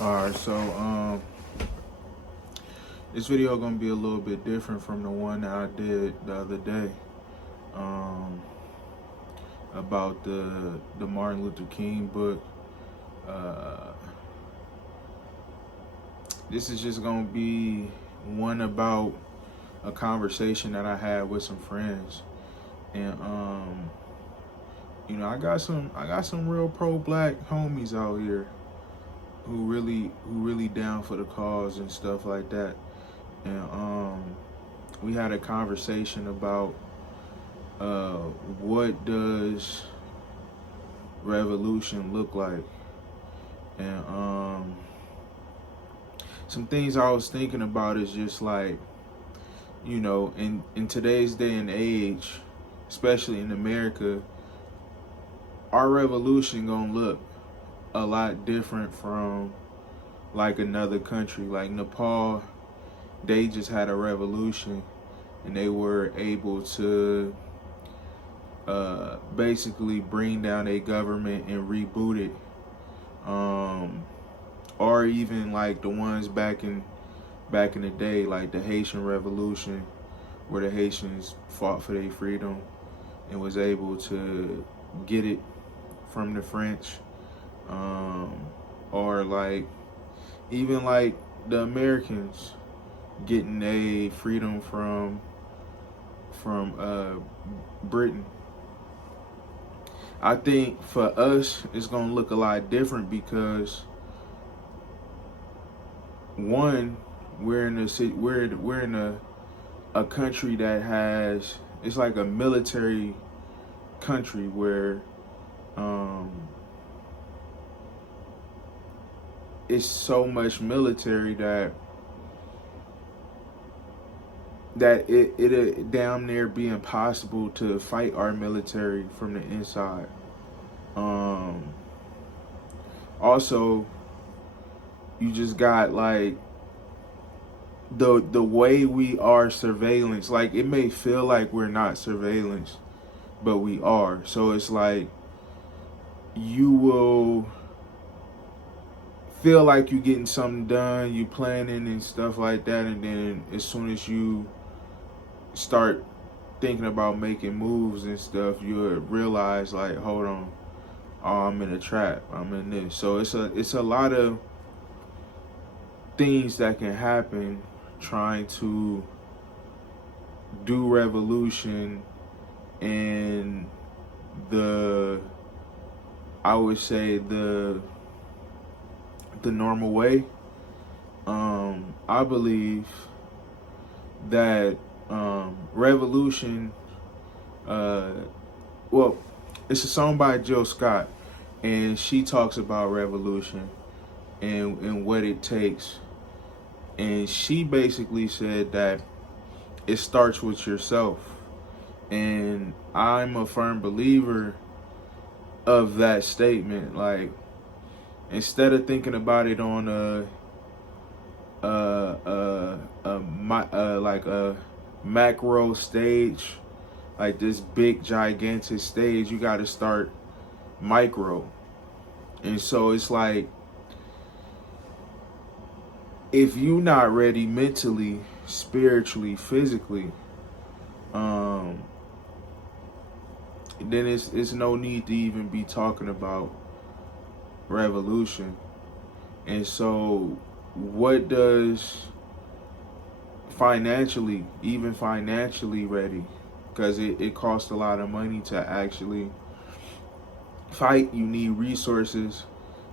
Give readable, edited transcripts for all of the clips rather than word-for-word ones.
Alright, so this video gonna be a little bit different from the one that I did the other day. Um about the Martin Luther King book. Uh this is just gonna be one about a conversation that I had with some friends. And I got some real pro black homies out here who really down for the cause and stuff like that. And we had a conversation about what does revolution look like, and some things I was thinking about is just like, in today's day and age, especially in America, our revolution gonna look a lot different from like another country. Like Nepal, they just had a revolution and they were able to basically bring down a government and reboot it. Or even like the ones back in the day, like the Haitian Revolution, where the Haitians fought for their freedom and was able to get it from the French. Or like even like the Americans getting a freedom from Britain. I think for us it's gonna look a lot different because one, we're in a country that has, it's like a military country where it's so much military that it damn near be impossible to fight our military from the inside. Also, you just got like the way we are surveillance. Like, it may feel like we're not surveillance, but we are. So it's like you will feel like you getting something done, you planning and stuff like that, and then as soon as you start thinking about making moves and stuff, you'll realize like, hold on, oh, I'm in a trap, I'm in this. So it's a lot of things that can happen trying to do revolution in I would say the normal way. I believe that revolution, well, it's a song by Jill Scott, and she talks about revolution and what it takes. And she basically said that it starts with yourself. And I'm a firm believer of that statement. Like, instead of thinking about it on like a macro stage, like this big gigantic stage, you got to start micro. And so it's like, if you're not ready mentally, spiritually, physically, then it's no need to even be talking about revolution. And so what does even financially ready, because it costs a lot of money to actually fight. You need resources,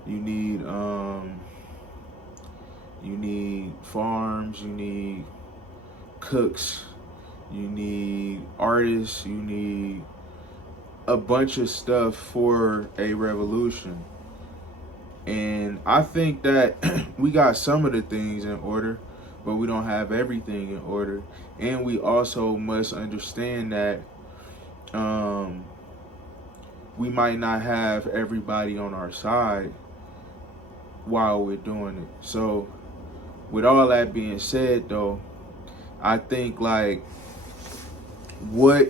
you need farms, you need cooks, you need artists, you need a bunch of stuff for a revolution. And I think that we got some of the things in order, but we don't have everything in order. And we also must understand that we might not have everybody on our side while we're doing it. So with all that being said, though, I think like, what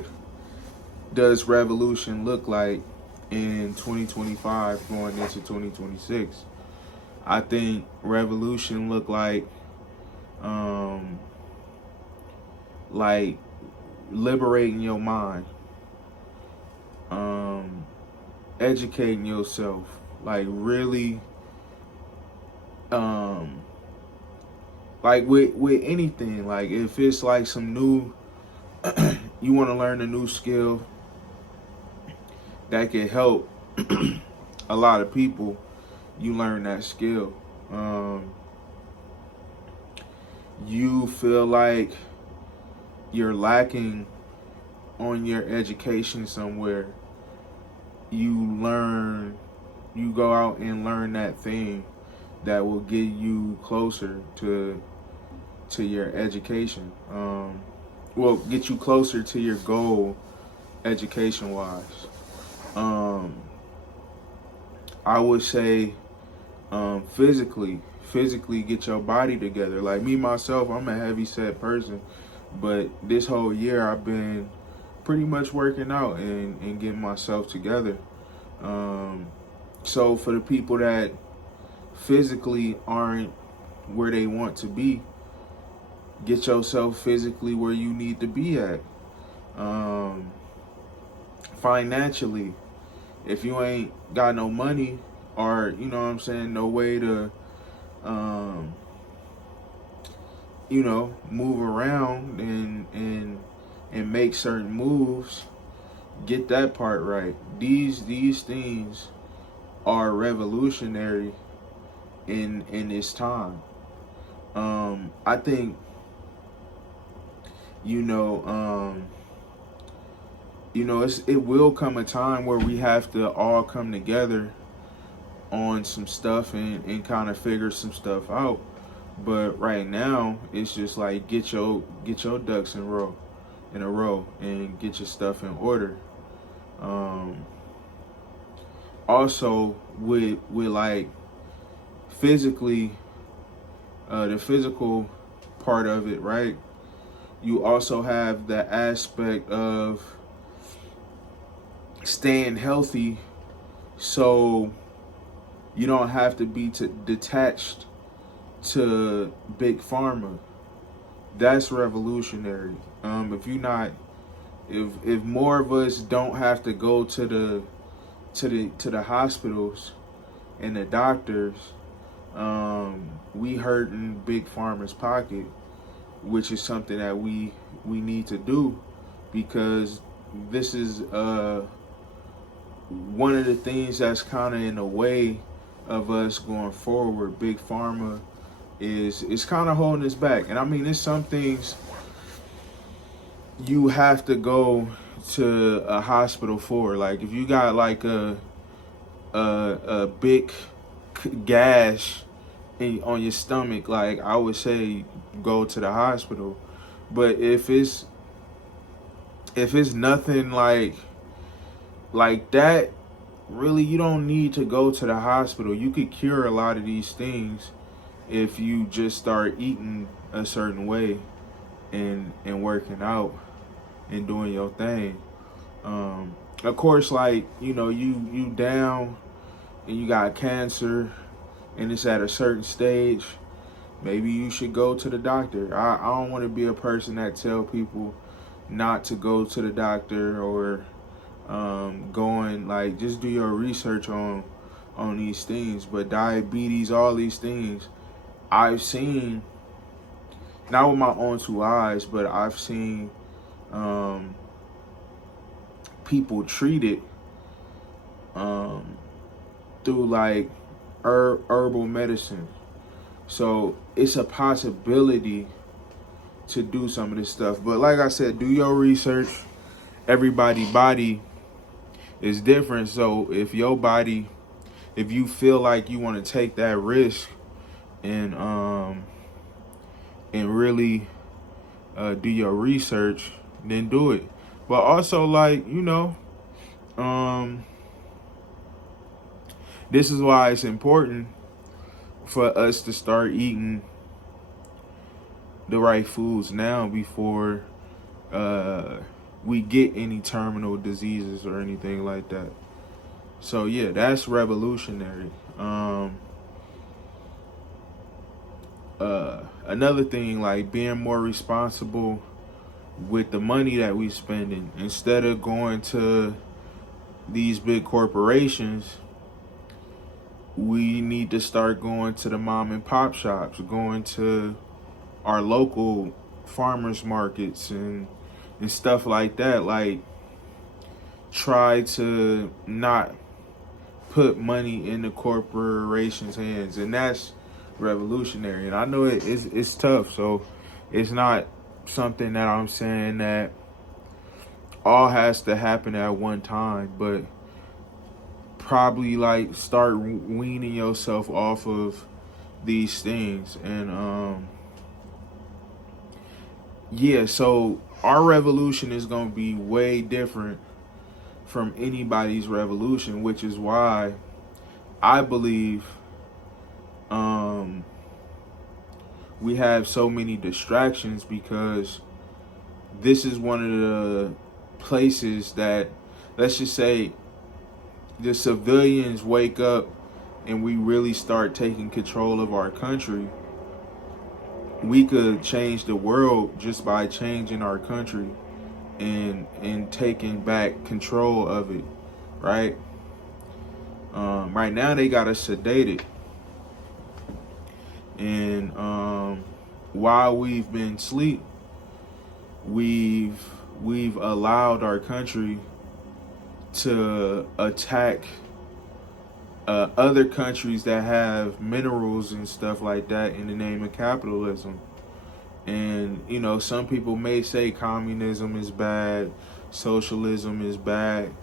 does revolution look like in 2025 going into 2026? I think revolution look like liberating your mind, educating yourself, like really, like with anything. Like if it's like some new, you want to learn a new skill that can help a lot of people, you learn that skill. You feel like you're lacking on your education somewhere, you go out and learn that thing that will get you closer to your education. Well, get you closer to your goal education wise. I would say physically get your body together. Like me myself, I'm a heavy set person, but this whole year I've been pretty much working out and getting myself together. So for the people that physically aren't where they want to be, get yourself physically where you need to be at. Financially, if you ain't got no money, or you know what I'm saying, no way to move around and make certain moves, get that part right. These things are revolutionary in this time. I think it will come a time where we have to all come together on some stuff and kind of figure some stuff out. But right now, it's just like get your ducks in a row and get your stuff in order. Also, with like physically, the physical part of it, right? You also have the aspect of staying healthy, so you don't have to be detached to big pharma. That's revolutionary. If more of us don't have to go to the hospitals and the doctors, we hurting big pharma's pocket, which is something that we need to do, because this is one of the things that's kind of in the way of us going forward. Big pharma is kind of holding us back, and I mean, there's some things you have to go to a hospital for. Like if you got like a big gash on your stomach, like I would say go to the hospital. But if it's nothing like that, really, you don't need to go to the hospital. You could cure a lot of these things if you just start eating a certain way and working out and doing your thing. Of course, like, you down and you got cancer and it's at a certain stage, maybe you should go to the doctor. I don't want to be a person that tell people not to go to the doctor, or going, like, just do your research on these things. But diabetes, all these things, I've seen, not with my own two eyes, but I've seen people treat it through like herbal medicine. So it's a possibility to do some of this stuff. But like I said, do your research. Everybody's body is different. So if you feel like you want to take that risk and really do your research, then do it. But also, like, this is why it's important for us to start eating the right foods now before we get any terminal diseases or anything like that. So yeah, that's revolutionary. Another thing, like being more responsible with the money that we spending. Instead of going to these big corporations, we need to start going to the mom and pop shops, going to our local farmers markets and stuff like that. Like, try to not put money in the corporations' hands, and that's revolutionary. And I know it's tough, so it's not something that I'm saying that all has to happen at one time, but probably like start weaning yourself off of these things. And yeah, so our revolution is going to be way different from anybody's revolution, which is why I believe we have so many distractions, because this is one of the places that, let's just say, the civilians wake up and we really start taking control of our country. We could change the world just by changing our country and taking back control of it, right? Right now they got us sedated, and while we've been asleep, we've allowed our country to attack other countries that have minerals and stuff like that in the name of capitalism. And, you know, some people may say communism is bad, socialism is bad,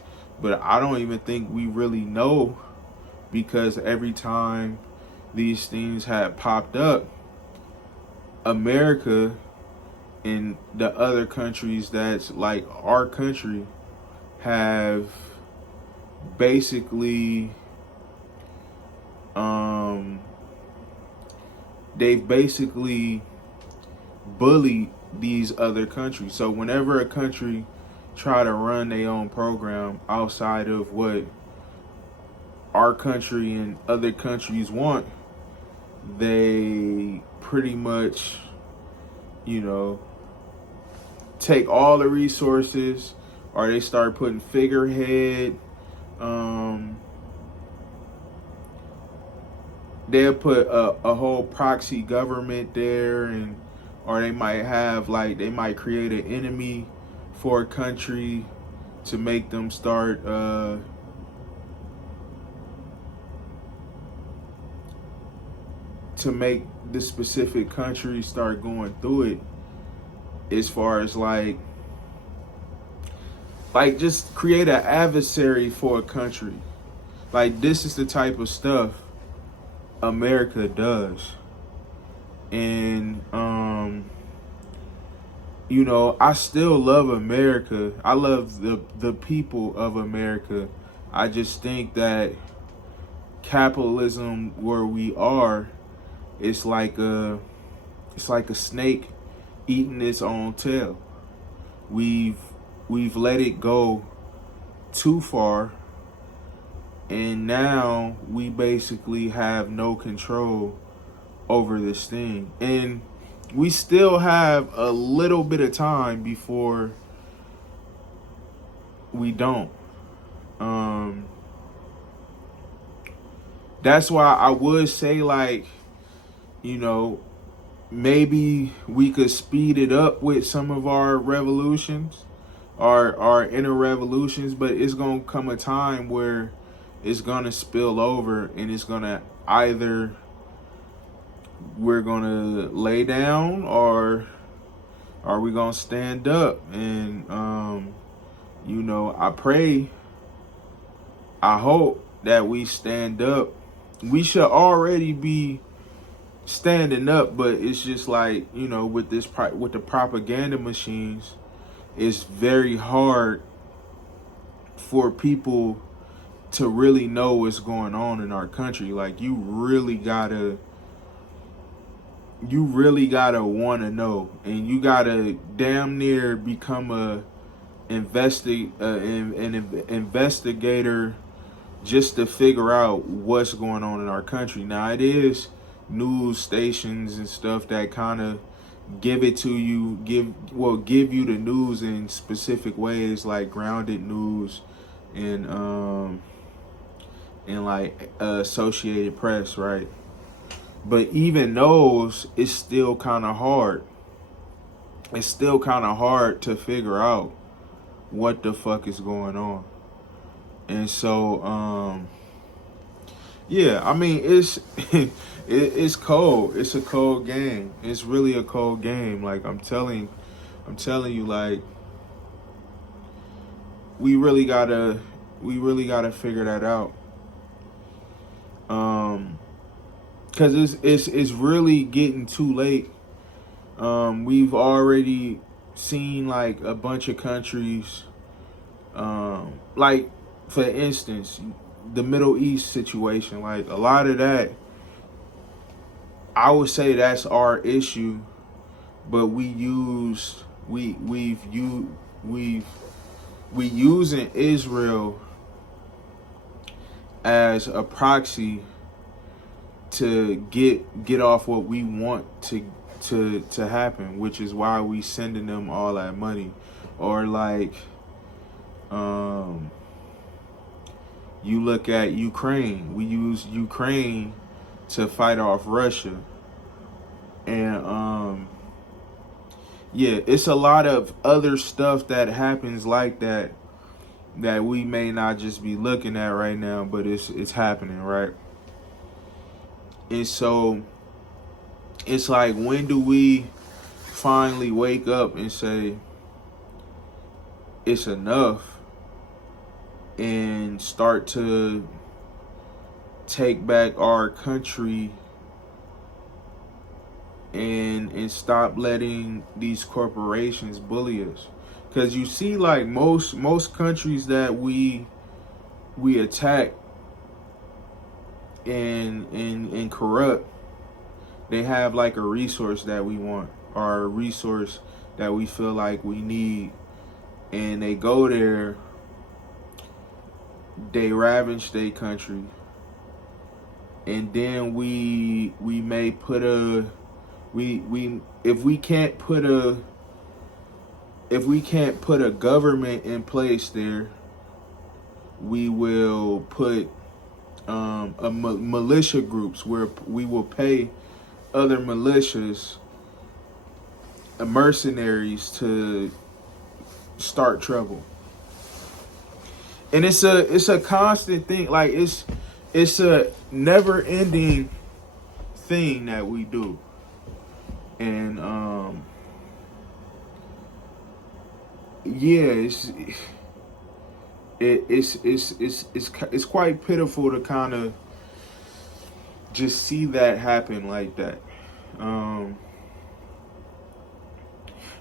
but I don't even think we really know, because every time these things had popped up, America and the other countries that's like our country have basically they've basically bullied these other countries. So whenever a country try to run their own program outside of what our country and other countries want, they pretty much, you know, take all the resources, or they start putting figurehead. They'll put a whole proxy government there, and or they might have like they might create an enemy for a country to make them start to make the specific country start going through it, as far as like just create an adversary for a country. Like, this is the type of stuff America does. And you know, I still love America. I love the people of America. I just think that capitalism, where we are, it's like a snake eating its own tail. We've let it go too far, and now we basically have no control over this thing. And we still have a little bit of time before we don't. That's why I would say, like, you know, maybe we could speed it up with some of our revolutions, our inner revolutions, but it's gonna come a time where it's gonna spill over, and it's gonna either we're gonna lay down, or are we gonna stand up? And you know, I hope that we stand up. We should already be standing up, but it's just like, you know, with the propaganda machines, it's very hard for people to really know what's going on in our country. Like, you really gotta want to know, and you gotta damn near become an investigator just to figure out what's going on in our country. Now, it is news stations and stuff that kind of give it to you, give you the news in specific ways, like Grounded News and like Associated Press, right? But even those, it's still kind of hard. It's still kind of hard to figure out what the fuck is going on. And so, yeah, I mean, it's it's cold. It's a cold game. It's really a cold game. Like I'm telling you, like we really gotta figure that out. Cause it's really getting too late. We've already seen like a bunch of countries, like for instance, the Middle East situation. Like a lot of that, I would say that's our issue, but we using Israel as a proxy to get off what we want to happen, which is why we sending them all that money. Or like you look at Ukraine, we use Ukraine to fight off Russia. And yeah, it's a lot of other stuff that happens like that we may not just be looking at right now, but it's happening, right? And so it's like, when do we finally wake up and say it's enough and start to take back our country and stop letting these corporations bully us? Because you see, like most countries that we attack and corrupt, they have like a resource that we want, or a resource that we feel like we need, and they go there, they ravage their country, and then we may put a if we can't put a government in place there, we will put militia groups, where we will pay other militias, mercenaries, to start trouble. And it's a constant thing. Like it's a never ending thing that we do. And yeah, it's quite pitiful to kind of just see that happen like that.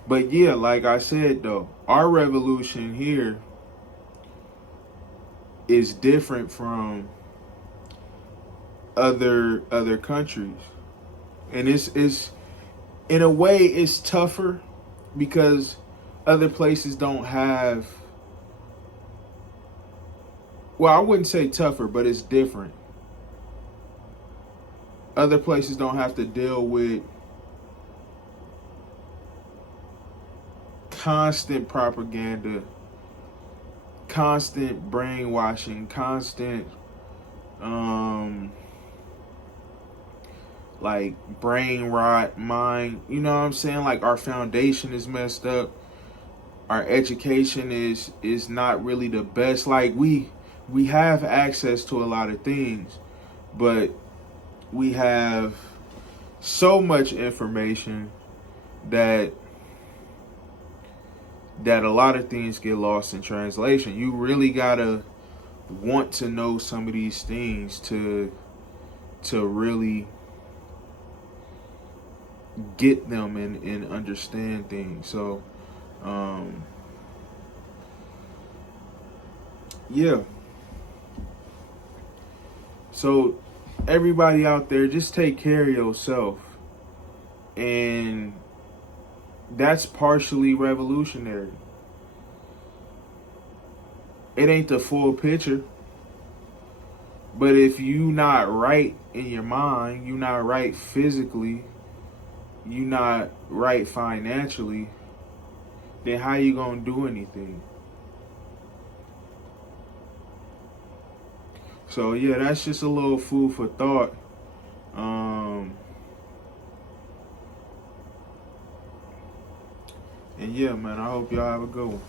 But yeah, like I said though, our revolution here is different from other countries. And it's in a way it's tougher because other places don't have, well, I wouldn't say tougher, but it's different. Other places don't have to deal with constant propaganda, constant brainwashing, constant like brain rot, mind, you know what I'm saying? Like our foundation is messed up. Our education is not really the best. Like we have access to a lot of things, but we have so much information that a lot of things get lost in translation. You really gotta want to know some of these things to really get them and understand things. So yeah. So everybody out there, just take care of yourself. And that's partially revolutionary. It ain't the full picture. But if you not right in your mind, you not right physically, you not right financially, then how you gonna do anything? So yeah, that's just a little food for thought. Um, and yeah, man, I hope y'all have a good one.